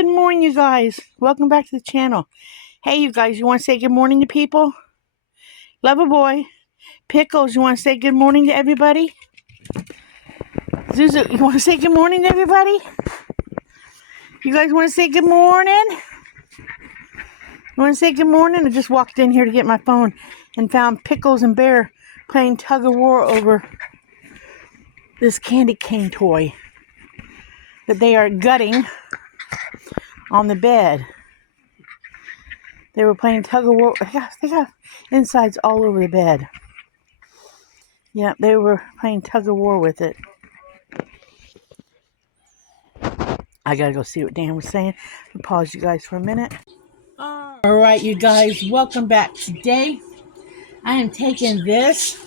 Good morning, you guys. Welcome back to the channel. Hey, you guys, you want to say good morning to people? Love a boy. Pickles, you want to say good morning to everybody? Zuzu, you want to say good morning to everybody? You guys want to say good morning? You want to say good morning? I just walked in here to get my phone and found Pickles and Bear playing tug of war over this candy cane toy that they are gutting on the bed. They were playing tug of war. They got insides all over the bed. Yeah, they were playing tug of war with it. I gotta go see what Dan was saying. I'll pause you guys for a minute. All right, you guys, welcome back. Today, I am taking this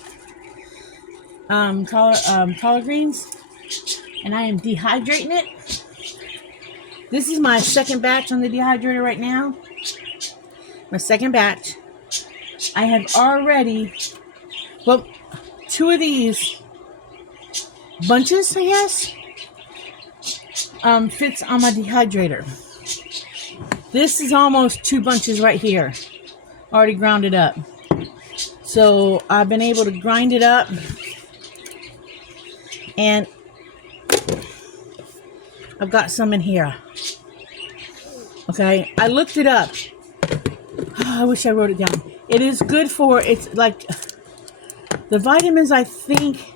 collard greens, and I am dehydrating it. This is my second batch on the dehydrator right now. My second batch. I have already, well, 2 of these bunches, I guess, fits on my dehydrator. This is almost 2 bunches right here, already ground it up. So I've been able to grind it up, and I've got some in here. Okay, I looked it up. Oh, I wish I wrote it down. It is good for, it's like, the vitamins I think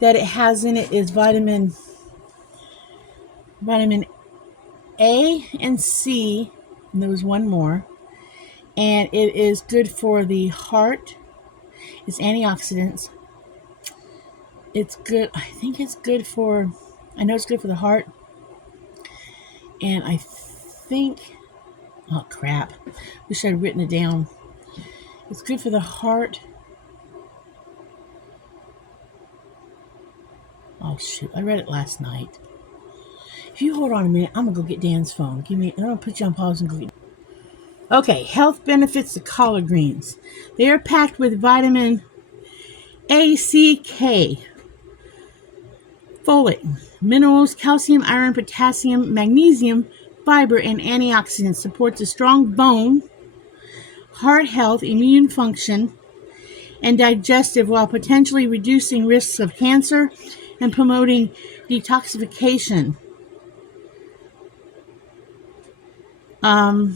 that it has in it is vitamin A and C, and there was one more. And it is good for the heart. It's antioxidants. It's good, I think it's good for, I know it's good for the heart. And I think, oh crap, wish I'd written it down. It's good for the heart. Oh shoot, I read it last night. If you hold on a minute, I'm gonna go get Dan's phone. I'm gonna put you on pause and go get. Okay, health benefits of collard greens. They are packed with vitamin A, C, K, folate, minerals, calcium, iron, potassium, magnesium, fiber, and antioxidants. Supports a strong bone, heart health, immune function, and digestive, while potentially reducing risks of cancer and promoting detoxification. They're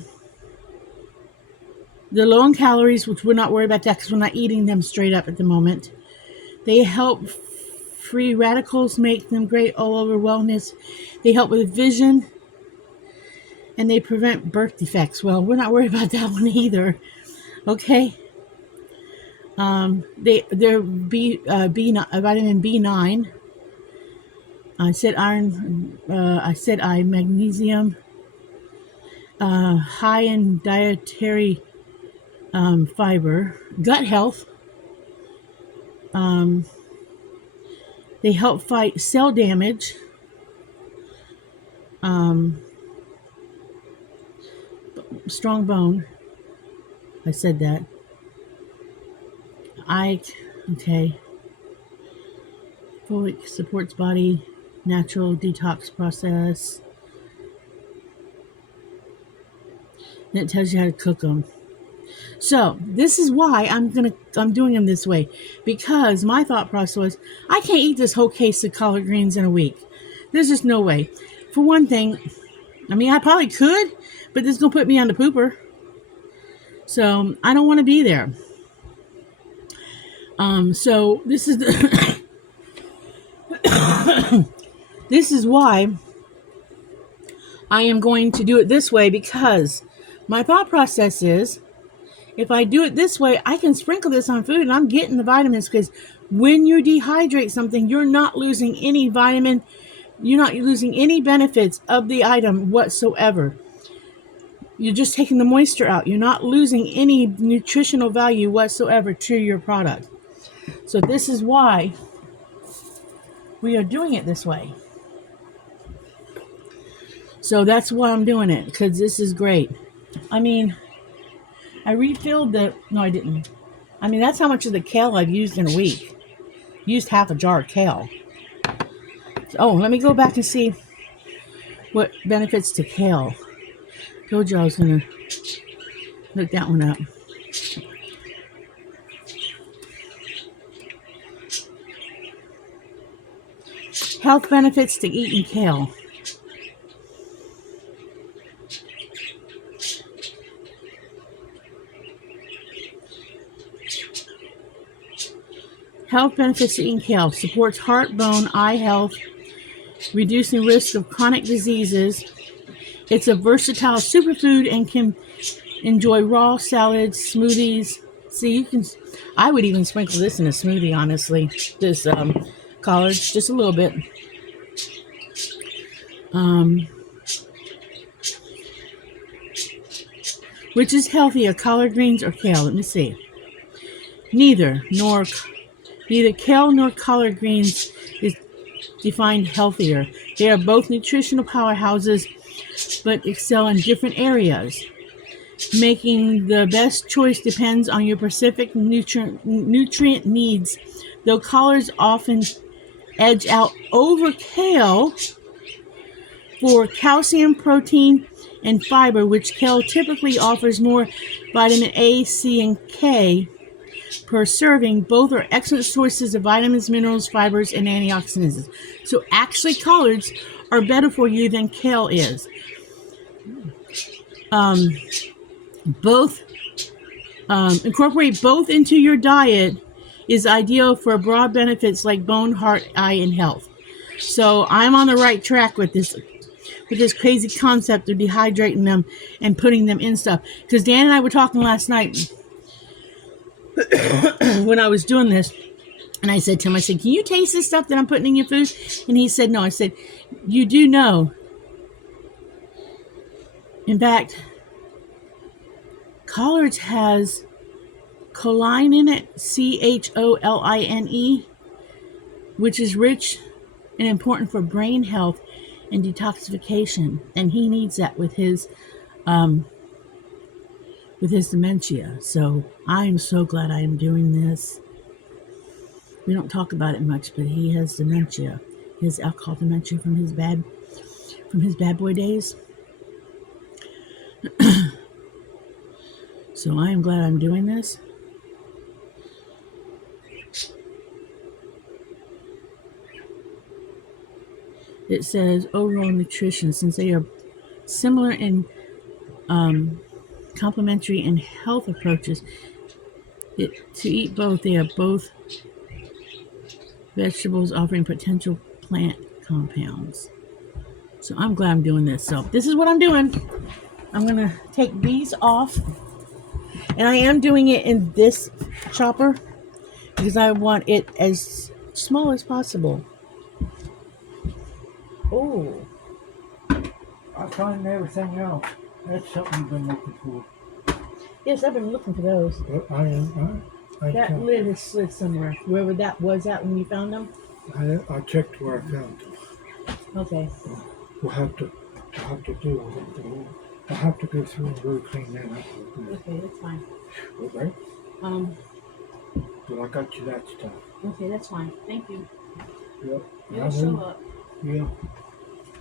low in calories, which we're not worried about that because we're not eating them straight up at the moment. They help free radicals, make them great all over wellness. They help with vision, and they prevent birth defects. Well, we're not worried about that one either. Okay. They're vitamin B9. I said iron. Magnesium. High in dietary fiber. Gut health. They help fight cell damage. Strong bone. I said that. Okay. Folic supports body natural detox process. And it tells you how to cook them. So this is why I'm doing them this way, because my thought process was I can't eat this whole case of collard greens in a week. There's just no way. For one thing, I mean I probably could, but this is gonna put me on the pooper. So I don't want to be there. So this is this is why I am going to do it this way, because my thought process is if I do it this way, I can sprinkle this on food and I'm getting the vitamins, because when you dehydrate something, you're not losing any vitamin, you're not losing any benefits of the item whatsoever. You're just taking the moisture out. You're not losing any nutritional value whatsoever to your product. So this is why we are doing it this way. So that's why I'm doing it, because this is great. I mean, I refilled no, I didn't. I mean, that's how much of the kale I've used in a week. Used half a jar of kale. Oh, let me go back and see what benefits to kale. Told you I was going to look that one up. Health benefits to eating kale. Health benefits to eating kale. Supports heart, bone, eye health, reducing risk of chronic diseases. It's a versatile superfood and can enjoy raw salads, smoothies. See, you can. I would even sprinkle this in a smoothie, honestly. This collards, just a little bit. Which is healthier, collard greens or kale? Let me see. Neither kale nor collard greens is defined healthier. They are both nutritional powerhouses, but excel in different areas. Making the best choice depends on your specific nutrient needs, though collards often edge out over kale for calcium, protein, and fiber, which kale typically offers more vitamin A, C, and K per serving. Both are excellent sources of vitamins, minerals, fibers, and antioxidants. So actually collards are better for you than kale is. Incorporate both into your diet is ideal for broad benefits like bone, heart, eye, and health. So I'm on the right track with this crazy concept of dehydrating them and putting them in stuff. Because Dan and I were talking last night when I was doing this, and I said to him, can you taste this stuff that I'm putting in your food? And he said, no. I said, you do know. In fact, collards has choline in it, choline, which is rich and important for brain health and detoxification, and he needs that with his dementia. So I am so glad I am doing this. We don't talk about it much, but he has dementia. He has alcohol dementia from his bad boy days. So I am glad I'm doing this. It says overall nutrition, since they are similar in complementary and health approaches. To eat both, they are both vegetables offering potential plant compounds. So I'm glad I'm doing this. So this is what I'm doing. I'm going to take these off. And I am doing it in this chopper because I want it as small as possible. Oh. I find everything else. That's something you've been looking for. Yes, I've been looking for those. That lid is slid somewhere. Wherever that was at when you found them? I checked where I found them. Okay. We'll have to deal with it. I'll have to go through and really clean that up. Okay, that's fine. Okay? But I got you that stuff. Okay, that's fine. Thank you. Yep. It'll show up. Yeah.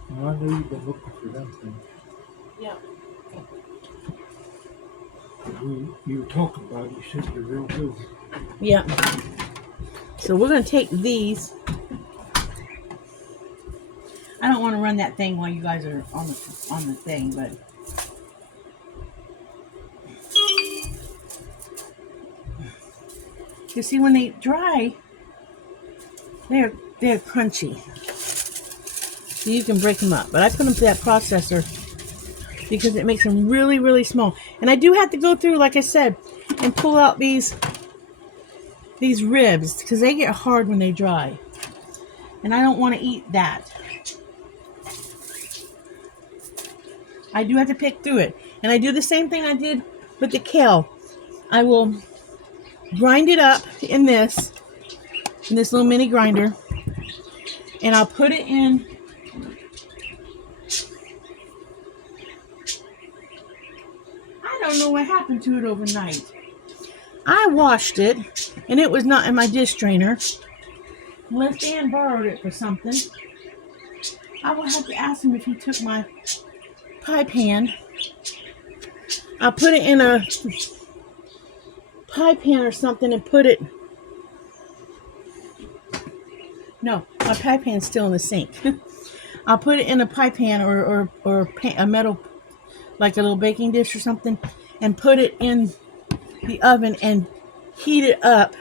Well, I know you've been looking for them things. Yeah. You were talking about it. You said you're real good. Yeah. So we're going to take these. I don't want to run that thing while you guys are on the thing, but you see, when they dry, they're crunchy. So you can break them up. But I put them through that processor because it makes them really, really small. And I do have to go through, like I said, and pull out these ribs because they get hard when they dry. And I don't want to eat that. I do have to pick through it. And I do the same thing I did with the kale. I will grind it up in this little mini grinder. And I'll put it in. I don't know what happened to it overnight. I washed it, and it was not in my dish drainer. Unless Dan borrowed it for something. I will have to ask him if he took my pie pan I'll put it in a pie pan or something and put it. No, my pie pan's still in the sink. I'll put it in a pie pan or a metal, like a little baking dish or something, and put it in the oven and heat it up,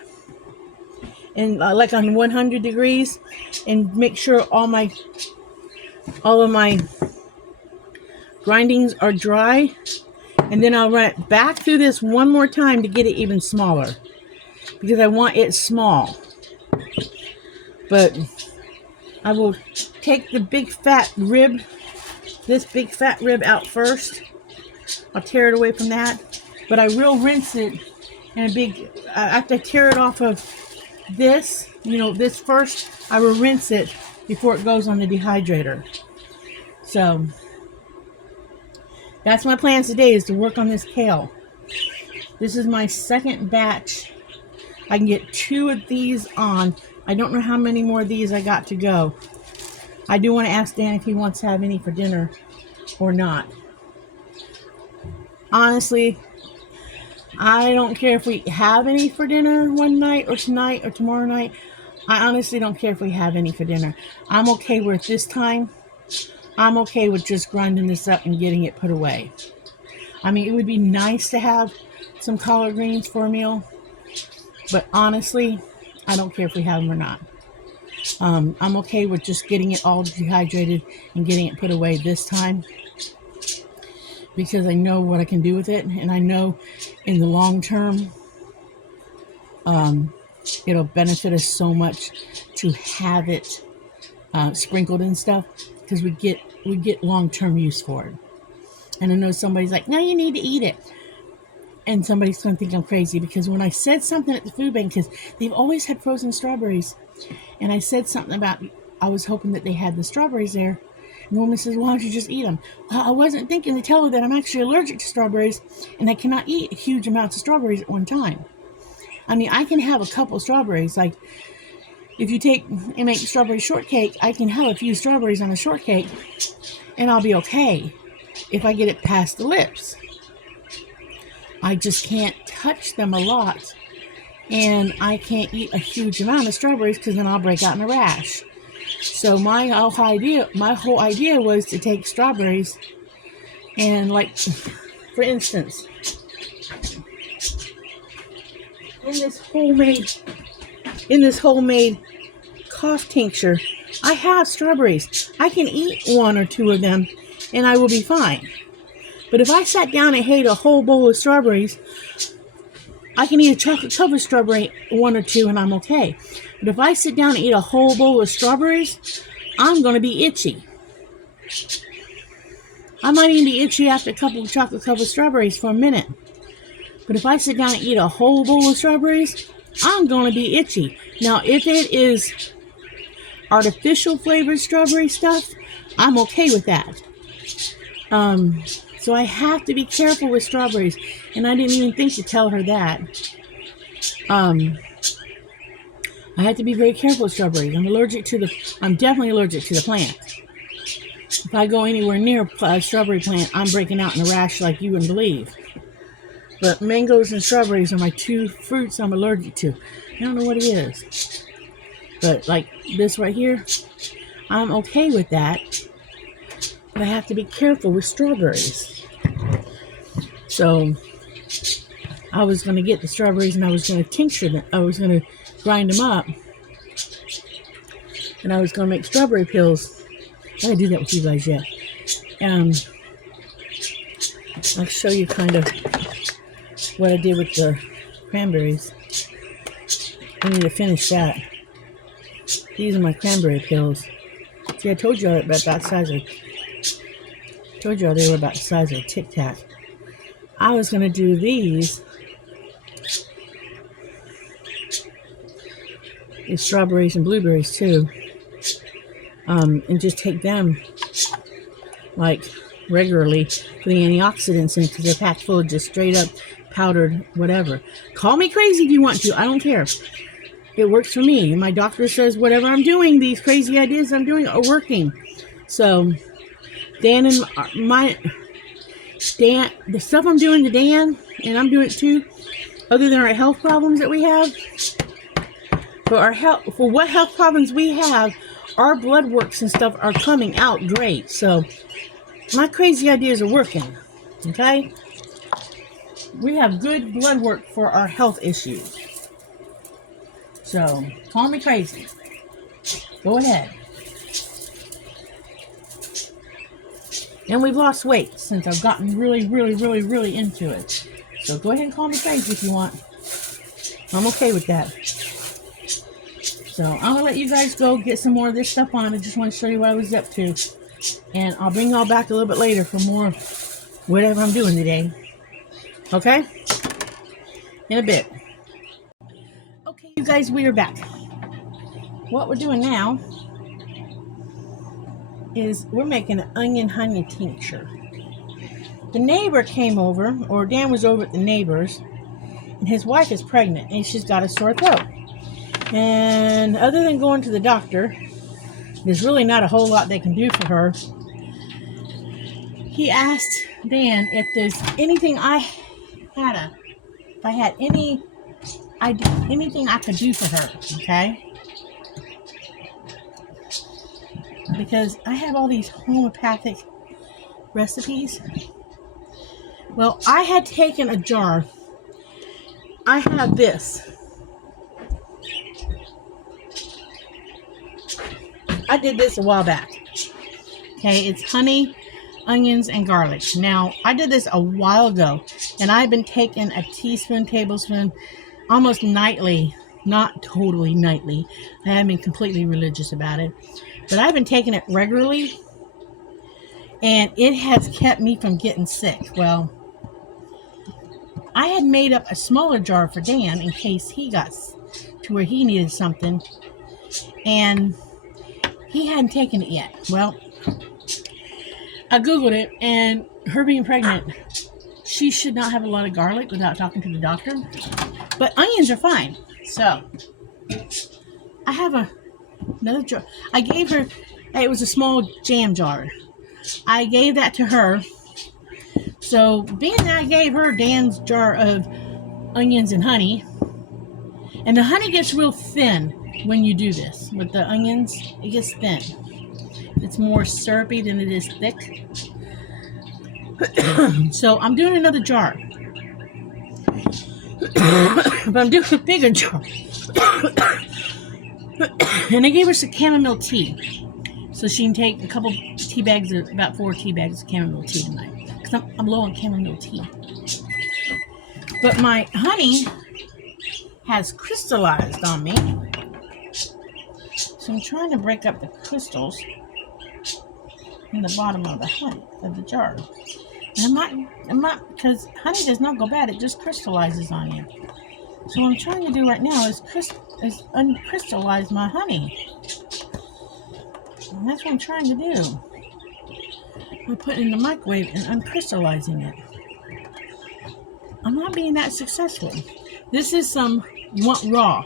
and like on 100 degrees, and make sure all of my grindings are dry, and then I'll run it back through this one more time to get it even smaller, because I want it small. But I will take the big fat rib, this big fat rib out first. I'll tear it away from that, but I will rinse it in a big, after I tear it off of this, this first, I will rinse it before it goes on the dehydrator. So that's my plans today, is to work on this kale. This is my second batch. I can get 2 of these on. I don't know how many more of these I got to go. I do want to ask Dan if he wants to have any for dinner or not. Honestly, I don't care if we have any for dinner one night or tonight or tomorrow night. I honestly don't care if we have any for dinner. I'm okay with this time. I'm okay with just grinding this up and getting it put away. I mean, it would be nice to have some collard greens for a meal, but honestly, I don't care if we have them or not. I'm okay with just getting it all dehydrated and getting it put away this time, because I know what I can do with it, and I know in the long term, it'll benefit us so much to have it sprinkled and stuff, because we get long-term use for it. And I know somebody's like, no, you need to eat it. And somebody's going to think I'm crazy, because when I said something at the food bank, because they've always had frozen strawberries, and I said something about, I was hoping that they had the strawberries there, and the woman says, why don't you just eat them? Well, I wasn't thinking to tell her that I'm actually allergic to strawberries, and I cannot eat huge amounts of strawberries at one time. I mean, I can have a couple of strawberries. Like, if you take and make strawberry shortcake, I can have a few strawberries on a shortcake, and I'll be okay if I get it past the lips. I just can't touch them a lot, and I can't eat a huge amount of strawberries, because then I'll break out in a rash. So my whole idea was to take strawberries and, like, for instance, in this homemade cough tincture, I have strawberries. I can eat 1 or 2 of them and I will be fine. But if I sat down and ate a whole bowl of strawberries, I can eat a chocolate covered strawberry 1 or 2 and I'm okay. But if I sit down and eat a whole bowl of strawberries, I'm going to be itchy. I might even be itchy after a couple of chocolate covered strawberries for a minute. But if I sit down and eat a whole bowl of strawberries, I'm going to be itchy. Now, if it is artificial flavored strawberry stuff, I'm okay with that. So I have to be careful with strawberries, and I didn't even think to tell her that. I have to be very careful with strawberries. I'm definitely allergic to the plant. If I go anywhere near a strawberry plant, I'm breaking out in a rash like you wouldn't believe. But mangoes and strawberries are my 2 fruits I'm allergic to. I don't know what it is. But like this right here, I'm okay with that. But I have to be careful with strawberries. So I was going to get the strawberries and I was going to tincture them. I was going to grind them up. And I was going to make strawberry pills. I gotta do that with you guys yet. I'll show you kind of what I did with the cranberries. I need to finish that. These are my cranberry pills. See, I told you about that size of. Told you they were about the size of a Tic Tac. I was gonna do these strawberries and blueberries too, and just take them like regularly, putting antioxidants in, because they're packed full of just straight up powdered whatever. Call me crazy if you want to. I don't care. It works for me. And my doctor says whatever I'm doing, these crazy ideas I'm doing are working. So Dan and Dan, the stuff I'm doing to Dan, and I'm doing it too, other than our health problems that we have, for what health problems we have, our blood works and stuff are coming out great. So my crazy ideas are working. Okay? We have good blood work for our health issues. So call me crazy. Go ahead. And we've lost weight since I've gotten really into it. So go ahead and call me crazy if you want. I'm okay with that. So I'm going to let you guys go get some more of this stuff on. I just want to show you what I was up to. And I'll bring y'all back a little bit later for more whatever I'm doing today. Okay? In a bit. Okay, you guys, we are back. What we're doing now is we're making an onion honey tincture. The neighbor came over, or Dan was over at the neighbor's, and his wife is pregnant, and she's got a sore throat. And other than going to the doctor, there's really not a whole lot they can do for her. He asked Dan if there's anything if I had anything I could do for her, okay? Because I have all these homeopathic recipes. Well, I had taken a jar. I have this. I did this a while back. Okay, it's honey, onions, and garlic. Now, I did this a while ago, and I've been taking a teaspoon, tablespoon, almost nightly. Not totally nightly. I haven't been completely religious about it. But I've been taking it regularly, and it has kept me from getting sick. Well, I had made up a smaller jar for Dan in case he got to where he needed something, and he hadn't taken it yet. Well, I Googled it, and her being pregnant, she should not have a lot of garlic without talking to the doctor. But onions are fine. So, I have another jar. I gave her, it was a small jam jar. I gave that to her. So, being that I gave her Dan's jar of onions and honey, and the honey gets real thin when you do this. With the onions, it gets thin. It's more syrupy than it is thick. So, I'm doing another jar. But I'm doing a bigger jar. And I gave her some chamomile tea. So she can take a couple tea bags, about 4 tea bags of chamomile tea tonight. Because I'm low on chamomile tea. But my honey has crystallized on me. So I'm trying to break up the crystals in the bottom of the honey, of the jar. And I'm not, because honey does not go bad, it just crystallizes on you. So what I'm trying to do right now is uncrystallize my honey. And that's what I'm trying to do. I put it in the microwave and uncrystallizing it. I'm not being that successful. This is some raw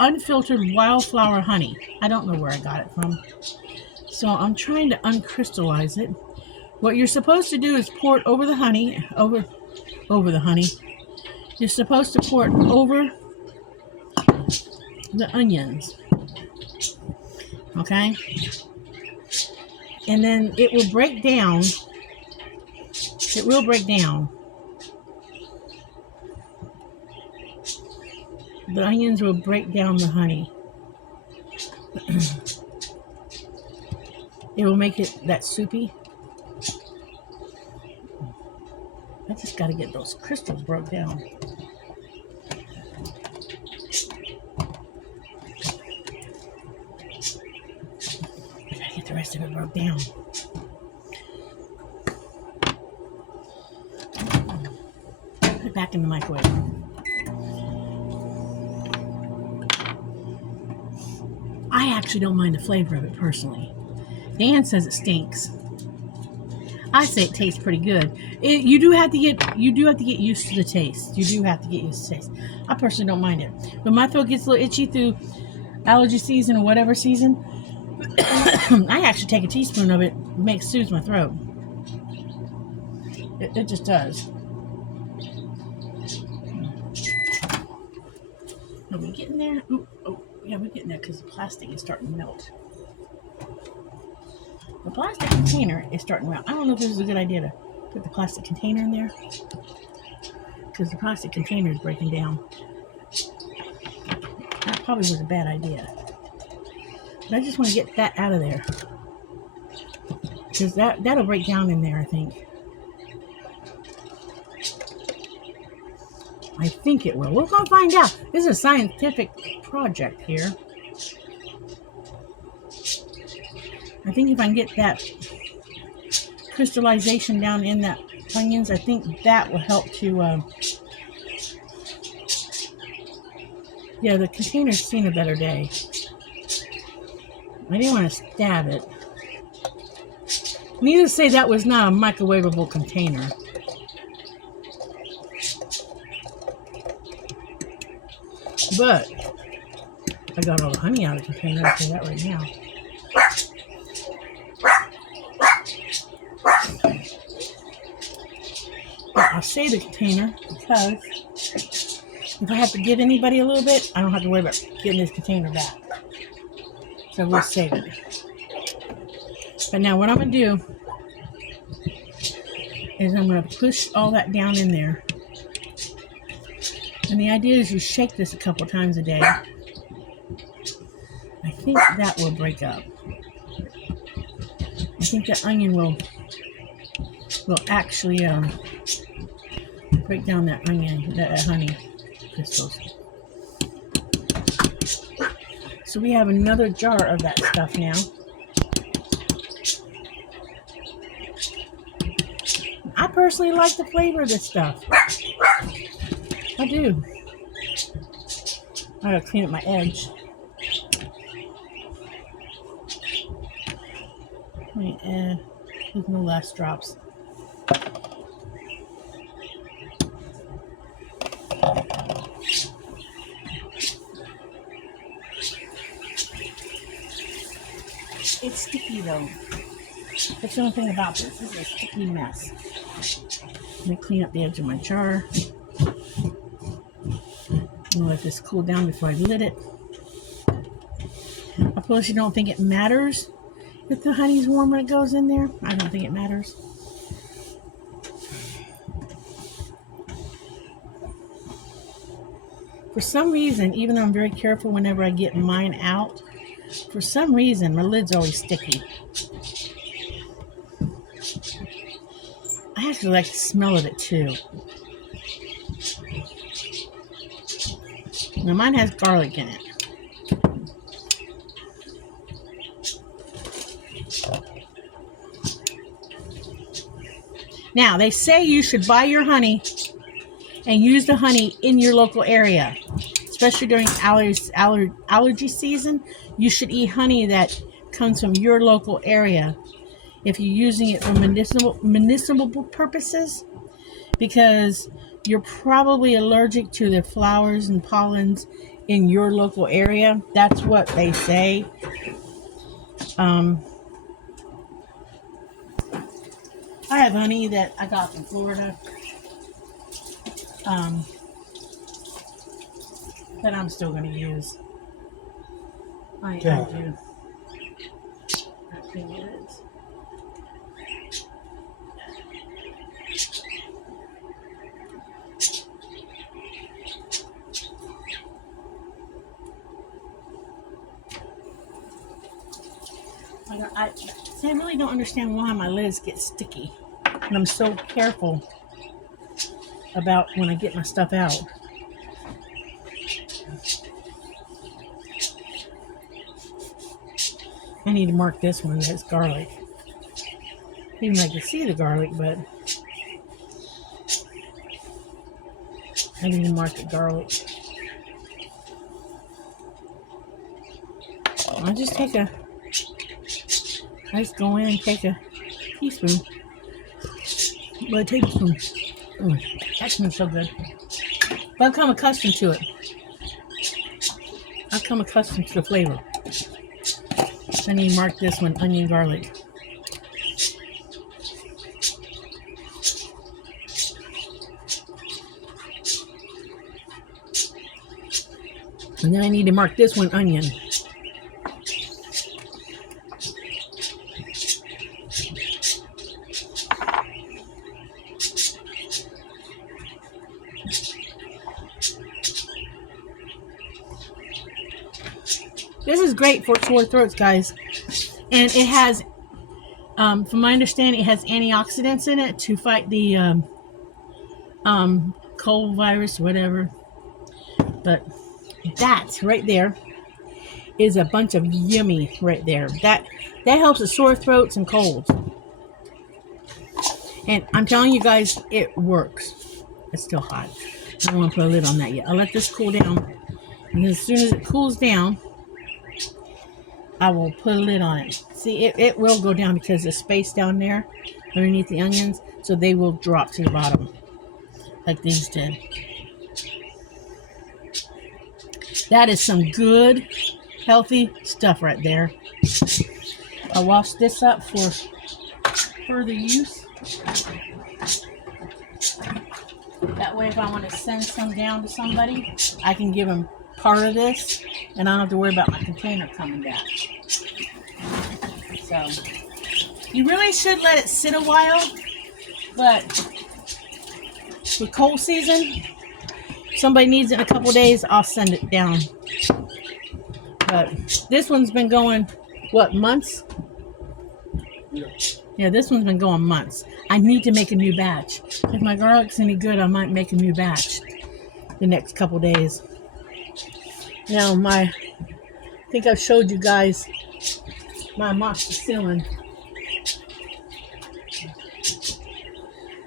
unfiltered wildflower honey. I don't know where I got it from. So I'm trying to uncrystallize it. What you're supposed to do is pour it over the honey, over the honey. You're supposed to pour it over the onions. Okay? And then it will break down. It will break down. The onions will break down the honey. It will make it that soupy. I just got to get those crystals broke down. I got to get the rest of it broke down. Put it back in the microwave. I actually don't mind the flavor of it personally. Dan says it stinks. I say it tastes pretty good. You do have to get used to the taste. You do have to get used to the taste. I personally don't mind it. When my throat gets a little itchy through allergy season or whatever season, I actually take a teaspoon of it, soothes my throat. It just does. Are we getting there? Ooh, oh, yeah, we're getting there because the plastic is starting to melt. The plastic container is starting to melt. I don't know if this is a good idea to put the plastic container in there because the plastic container is breaking down. That probably was a bad idea. But I just want to get that out of there because that'll break down in there, I think. I think it will. We're going to find out. This is a scientific project here. I think if I can get that crystallization down in that onions, I think that will help to, yeah, the container's seen a better day. I didn't want to stab it. Needless to say, that was not a microwavable container. But I got all the honey out of the container. I'll say that right now. But I'll save the container because if I have to give anybody a little bit, I don't have to worry about getting this container back. So we'll save it. But now what I'm going to do is I'm going to push all that down in there. And the idea is you shake this a couple times a day. I think that will break up. I think the onion will actually break down that onion, that honey crystals. So we have another jar of that stuff now. I personally like the flavor of this stuff. I do. I gotta clean up my edge. There's no last drops. It's sticky though. That's the only thing about this. This is a sticky mess. Let me clean up the edge of my jar. I'll let this cool down before I lid it. I personally don't think it matters if the honey's warm when it goes in there. I don't think it matters. For some reason, even though I'm very careful whenever I get mine out, for some reason my lid's always sticky. I actually like the smell of it too. Now mine has garlic in it. Now, they say you should buy your honey and use the honey in your local area, especially during allergy season. You should eat honey that comes from your local area if you're using it for medicinal purposes, because you're probably allergic to the flowers and pollens in your local area. That's what they say. I have honey that I got from Florida that I'm still going to use. I do. I think it is. I really don't understand why my lids get sticky. And I'm so careful about when I get my stuff out. I need to mark this one that has garlic. Even though I can see the garlic, but I need to mark the garlic. I just go in and take a teaspoon. Well, a tablespoon. That smells so good. But I've come accustomed to it. I've come accustomed to the flavor. I need to mark this one onion garlic. And then I need to mark this one onion. This is great for sore throats, guys. And it has, from my understanding, it has antioxidants in it to fight the cold virus, whatever. But that right there is a bunch of yummy right there. That helps with sore throats and colds. And I'm telling you guys, it works. It's still hot. I don't want to put a lid on that yet. I'll let this cool down. And as soon as it cools down, I will put a lid on it. See, it will go down because there's space down there underneath the onions, so they will drop to the bottom like these did. That is some good, healthy stuff right there. I'll wash this up for further use. That way, if I want to send some down to somebody, I can give them part of this, and I don't have to worry about my container coming back. So, you really should let it sit a while, but with cold season, if somebody needs it in a couple days, I'll send it down. But this one's been going, what, months? Yeah, this one's been going months. I need to make a new batch. If my garlic's any good, I might make a new batch the next couple days. Now, I think I've showed you guys my amoxicillin.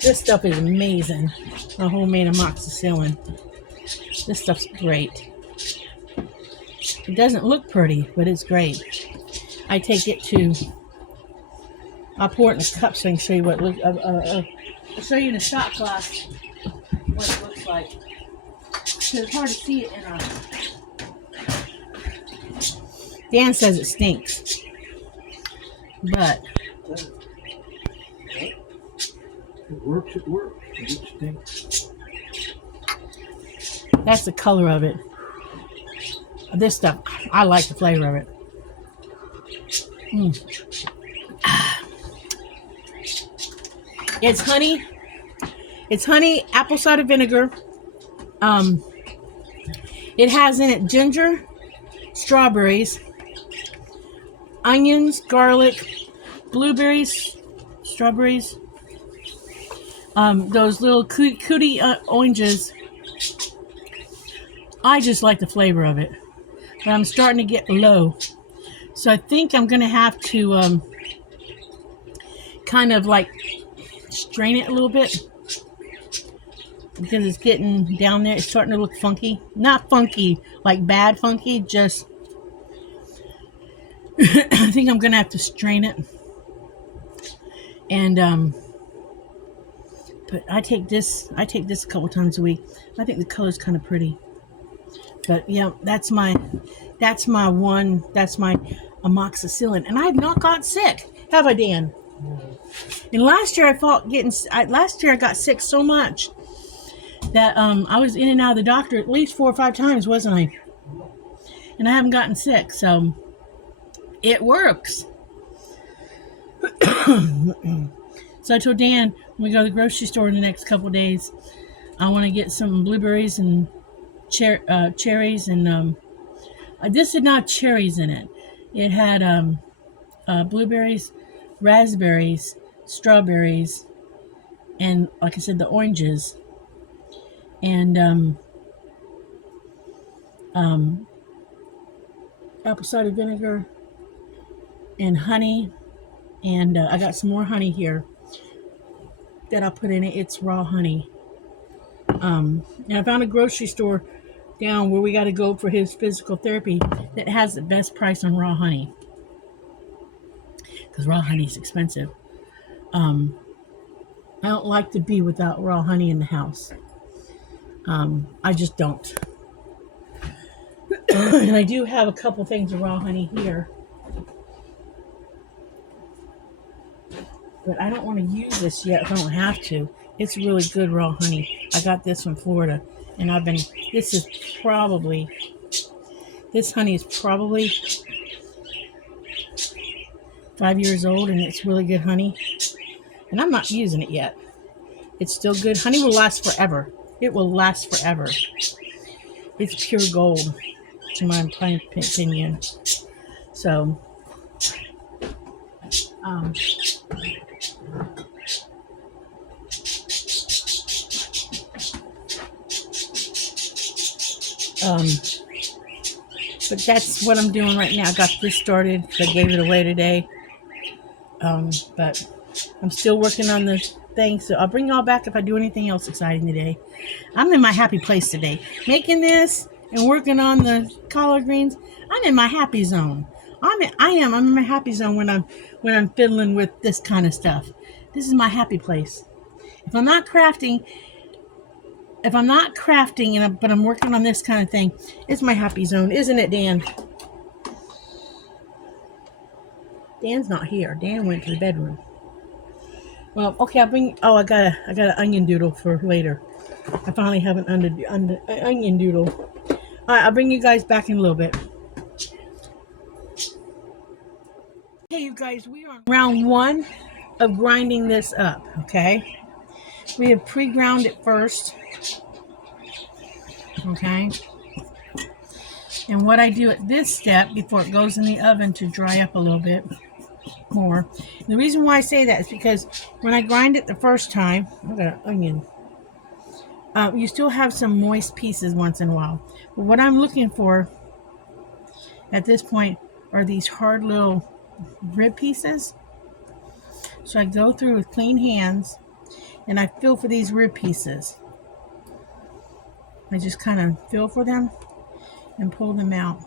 This stuff is amazing. My homemade amoxicillin. This stuff's great. It doesn't look pretty, but it's great. I take it to... I'll pour it in a cup so I can show you what it looks. I'll show you in a shot glass what it looks like. Because it's hard to see it in a. Dan says it stinks, but it works. It works. It stinks. That's the color of it. This stuff, I like the flavor of it. It's honey. It's honey, apple cider vinegar. It has in it ginger, strawberries, onions, garlic, blueberries, strawberries, those little cootie oranges. I just like the flavor of it, but I'm starting to get low. So I think I'm going to have to kind of like strain it a little bit because it's getting down there. It's starting to look funky. Not funky, like bad funky, just I think I'm going to have to strain it. And but I take this a couple times a week. I think the color's kind of pretty. But yeah, that's my amoxicillin, and I have not gotten sick, have I, Dan? And last year I got sick so much that I was in and out of the doctor at least 4 or 5 times, wasn't I? And I haven't gotten sick, so it works. So I told Dan when we go to the grocery store in the next couple of days, I want to get some blueberries and cherries, and this did not have cherries in it. It had blueberries, raspberries, strawberries, and like I said, the oranges, and apple cider vinegar, and honey, and I got some more honey here that I'll put in it. It's raw honey. And I found a grocery store down where we got to go for his physical therapy that has the best price on raw honey, because raw honey is expensive. I don't like to be without raw honey in the house. I just don't. And I do have a couple things of raw honey here. But I don't want to use this yet if I don't have to. It's really good raw honey. I got this from Florida, and this honey is probably 5 years old, and it's really good honey. And I'm not using it yet. It's still good. Honey will last forever. It will last forever. It's pure gold, to my opinion. So, um, um, but that's what I'm doing right now. I got this started. I gave it away today. But I'm still working on the thing, so I'll bring y'all back if I do anything else exciting today. I'm in my happy place today. Making this and working on the collard greens, I'm in my happy zone. I'm in my happy zone when I'm fiddling with this kind of stuff. This is my happy place. If I'm not crafting, but I'm working on this kind of thing, it's my happy zone, isn't it, Dan? Dan's not here. Dan went to the bedroom. Well, okay, I got an onion doodle for later. I finally have an onion doodle. All right, I'll bring you guys back in a little bit. Hey, you guys, we are on round 1 of grinding this up, okay? We have pre-ground it first, okay? And what I do at this step before it goes in the oven to dry up a little bit more. The reason why I say that is because when I grind it the first time, look at an onion. You still have some moist pieces once in a while. But what I'm looking for at this point are these hard little rib pieces. So I go through with clean hands and I feel for these rib pieces. I just kind of feel for them and pull them out.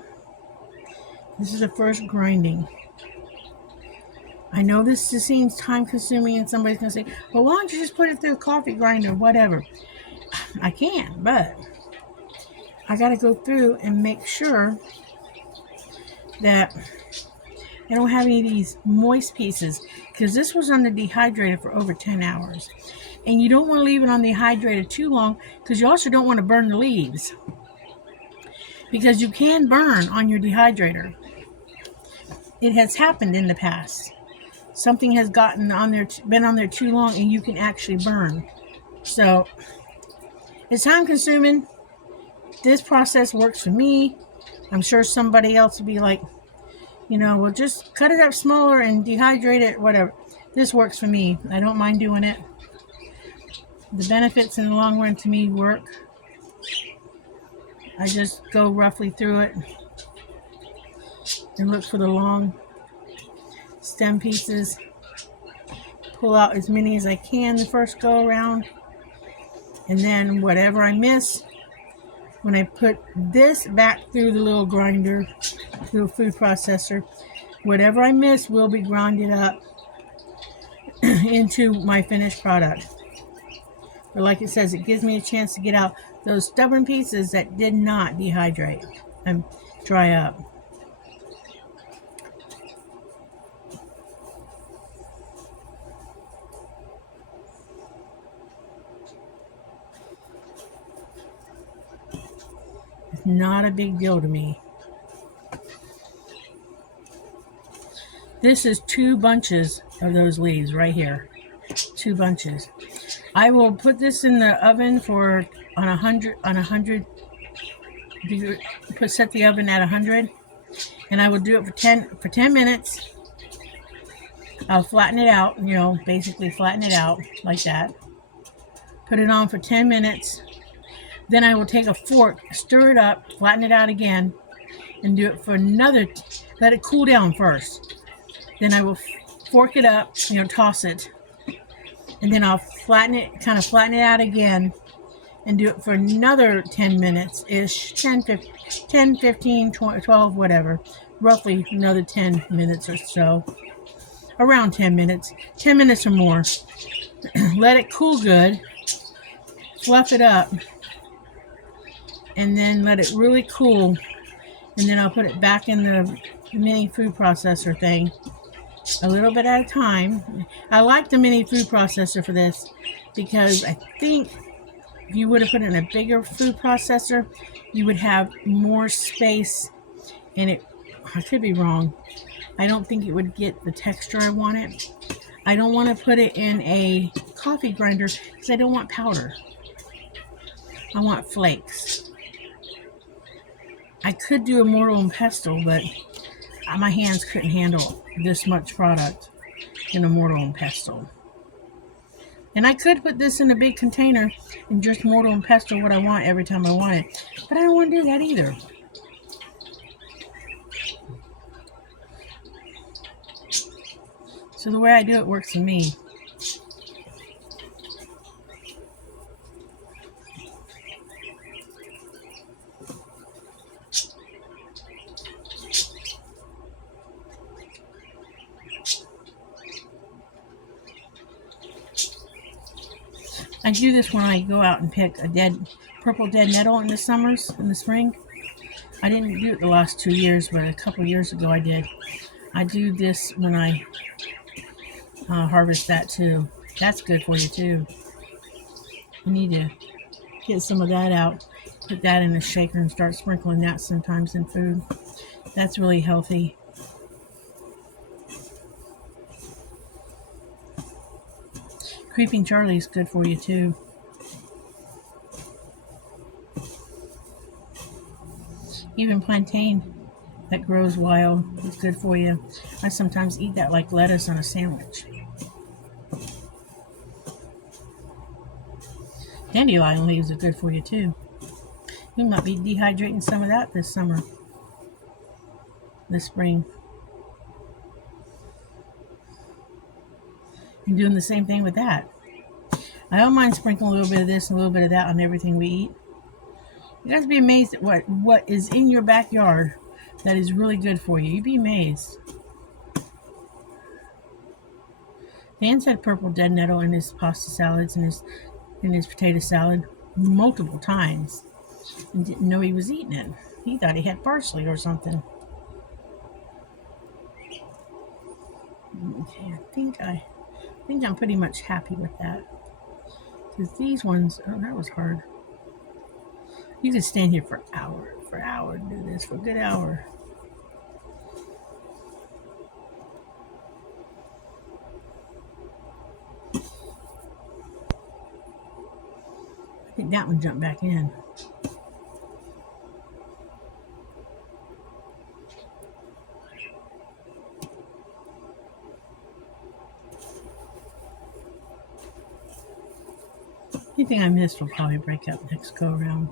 This is the first grinding. I know this just seems time consuming and somebody's going to say, well, why don't you just put it through a coffee grinder or whatever? I can, but I got to go through and make sure that I don't have any of these moist pieces, because this was on the dehydrator for over 10 hours. And you don't want to leave it on the dehydrator too long, because you also don't want to burn the leaves, because you can burn on your dehydrator. It has happened in the past. Something has been on there too long, and you can actually burn. So it's time consuming. This process works for me. I'm sure somebody else would be like, well, just cut it up smaller and dehydrate it, whatever. This works for me. I don't mind doing it. The benefits in the long run to me work. I just go roughly through it and look for the long stem pieces. Pull out as many as I can the first go around. And then whatever I miss, when I put this back through the little grinder, through a food processor, whatever I miss will be grounded up into my finished product. But like it says, it gives me a chance to get out those stubborn pieces that did not dehydrate and dry up. It's not a big deal to me. This is 2 bunches of those leaves right here. 2 bunches. I will put this in the oven on 100 degree, set the oven at 100, and I will do it for 10 minutes. I'll flatten it out, basically flatten it out like that. Put it on for 10 minutes. Then I will take a fork, stir it up, flatten it out again, and do it for let it cool down first. Then I will fork it up, toss it. And then I'll flatten it out again, and do it for another 10 minutes-ish, 10, 15, 20, 12, whatever. Roughly another 10 minutes or so. Around 10 minutes. 10 minutes or more. Let it cool good. Fluff it up. And then let it really cool. And then I'll put it back in the mini food processor thing, a little bit at a time. I like the mini food processor for this because I think if you would have put it in a bigger food processor, you would have more space, and I could be wrong. I don't think it would get the texture I wanted. I don't want to put it in a coffee grinder because I don't want powder. I want flakes. I could do a mortar and pestle, but my hands couldn't handle this much product in a mortar and pestle. And I could put this in a big container and just mortar and pestle what I want every time I want it. But I don't want to do that either. So the way I do it works for me. I do this when I go out and pick a purple dead nettle in the spring. I didn't do it the last 2 years, but a couple years ago I did. I do this when I harvest that too. That's good for you too. You need to get some of that out. Put that in a shaker and start sprinkling that sometimes in food. That's really healthy. Creeping Charlie is good for you too. Even plantain that grows wild is good for you. I sometimes eat that like lettuce on a sandwich. Dandelion leaves are good for you too. You might be dehydrating some of that this spring. And doing the same thing with that. I don't mind sprinkling a little bit of this and a little bit of that on everything we eat. You guys be amazed at what is in your backyard that is really good for you. You'd be amazed. Dan said purple dead nettle in his pasta salads and in his potato salad multiple times and didn't know he was eating it. He thought he had parsley or something. Okay, I think I'm pretty much happy with that. Because these ones, oh, that was hard. You could stand here for hour and do this for a good hour. I think that one jumped back in. Anything I missed will probably break up next go around.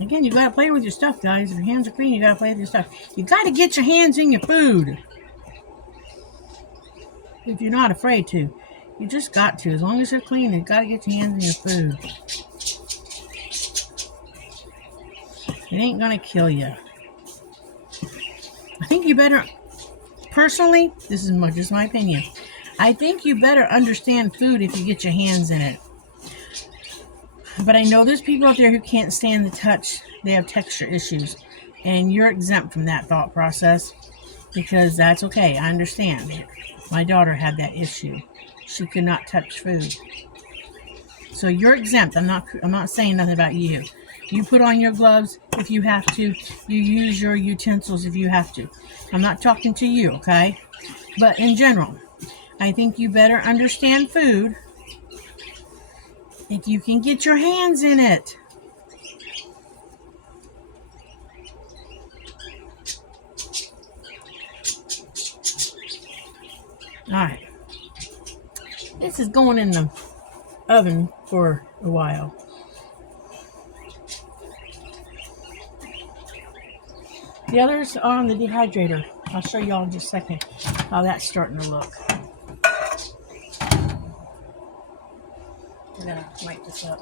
Again, you gotta play with your stuff, guys. If your hands are clean, you gotta play with your stuff. You gotta get your hands in your food. If you're not afraid to. You just got to. As long as you're clean, you gotta get your hands in your food. It ain't gonna kill you. I think you better, personally, this is just my opinion. I think you better understand food if you get your hands in it. But I know there's people out there who can't stand the touch. They have texture issues. And you're exempt from that thought process because that's okay. I understand. My daughter had that issue. She could not touch food. So you're exempt. I'm not saying nothing about you. You put on your gloves if you have to. You use your utensils if you have to. I'm not talking to you, okay? But in general, I think you better understand food if you can get your hands in it. All right. This is going in the oven for a while. The others are on the dehydrator. I'll show y'all in just a second how that's starting to look. I'm gonna wipe this up.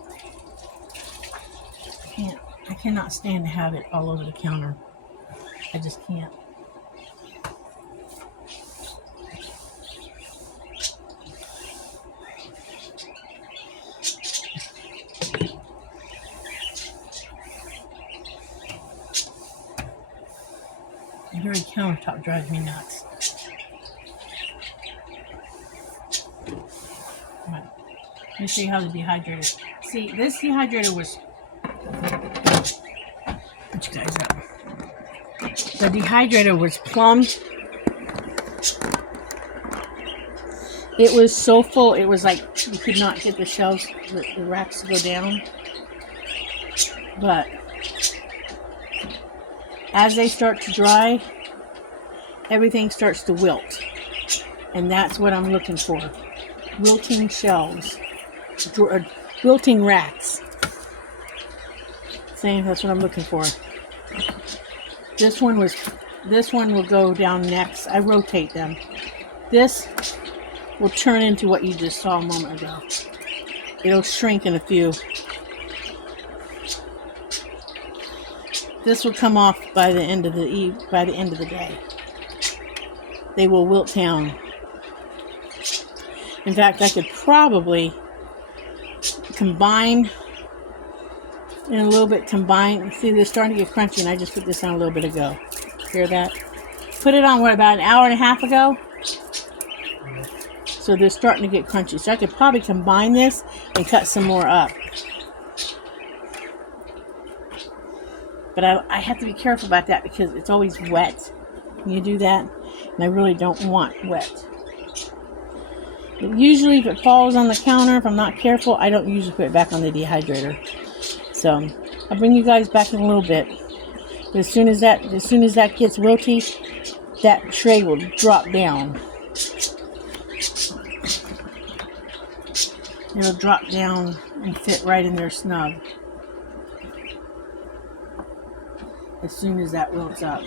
I cannot stand to have it all over the counter. I just can't. countertop drives me nuts. Come on. Let me show you how the dehydrator. See, this dehydrator was. Put you guys up. The dehydrator was plumbed. It was so full, it was like you could not get the shelves, the racks to go down. But as they start to dry, everything starts to wilt. And that's what I'm looking for. Wilting shelves. Wilting racks. Same, that's what I'm looking for. This one will go down next. I rotate them. This will turn into what you just saw a moment ago. It'll shrink in a few. This will come off by the end of the day. They will wilt down. In fact, I could probably combine and a little bit combine. See, they're starting to get crunchy, and I just put this on a little bit ago. Hear that? Put it on, about an hour and a half ago? So they're starting to get crunchy. So I could probably combine this and cut some more up. But I have to be careful about that because it's always wet when you do that. And I really don't want wet. But usually if it falls on the counter, if I'm not careful, I don't usually put it back on the dehydrator. So I'll bring you guys back in a little bit. But as soon as that gets wilty, that tray will drop down. It'll drop down and fit right in there snug. As soon as that wilts up.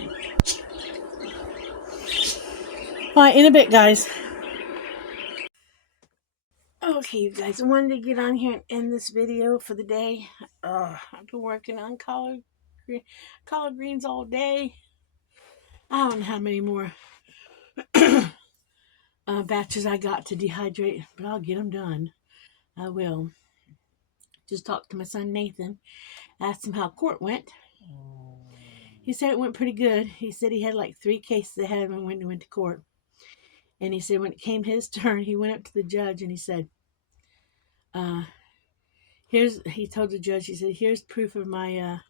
Alright, in a bit, guys. Okay, you guys, I wanted to get on here and end this video for the day. I've been working on collard greens all day. I don't know how many more batches I got to dehydrate, but I'll get them done. I will. Just talked to my son Nathan, asked him how court went. He said it went pretty good. He said he had like 3 cases ahead of him when he went to court. And he said when it came his turn, he went up to the judge and he said, he told the judge, he said, here's proof of my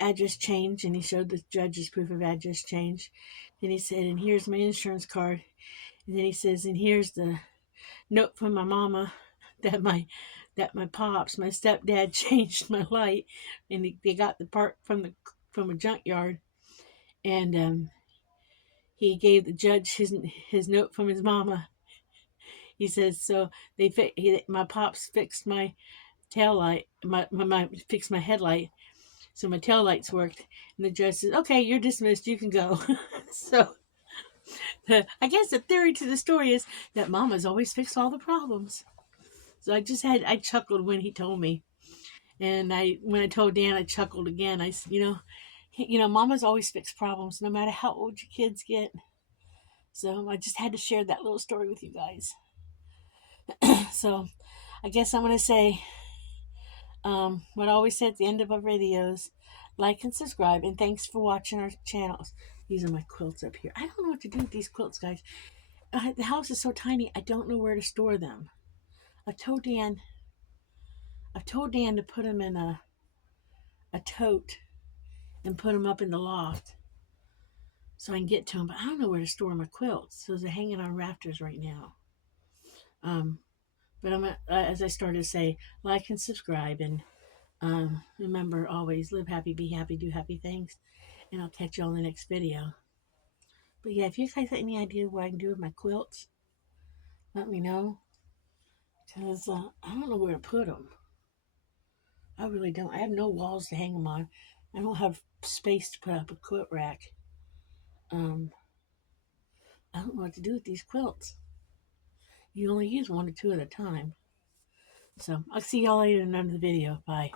address change. And he showed the judge his proof of address change. Then he said, and here's my insurance card. And then he says, and here's the note from my mama that my pops, my stepdad, changed my light. And they got the part from a junkyard. And he gave the judge his note from his mama. He says, so my pops fixed my tail light, fixed my headlight, so my tail lights worked. And the judge says, okay, you're dismissed, you can go. So I guess the theory to the story is that mama's always fixed all the problems. So I chuckled when he told me. And when I told Dan, I chuckled again. I said, mama's always fixed problems, no matter how old your kids get. So I just had to share that little story with you guys. So I guess I'm going to say what I always say at the end of our videos: like and subscribe, and thanks for watching our channels. These are my quilts up here. I don't know what to do with these quilts, guys. The house is so tiny, I don't know where to store them. I've told Dan to put them in a tote and put them up in the loft so I can get to them, but I don't know where to store my quilts. So they're hanging on rafters right now. But I'm as I started to say, like and subscribe, and remember, always live happy, be happy, do happy things, and I'll catch you all in the next video. But yeah, if you guys have any idea what I can do with my quilts, let me know, because I don't know where to put them. I really don't. I have no walls to hang them on. I don't have space to put up a quilt rack. I don't know what to do with these quilts. You only use 1 or 2 at a time. So I'll see y'all later in another video. Bye.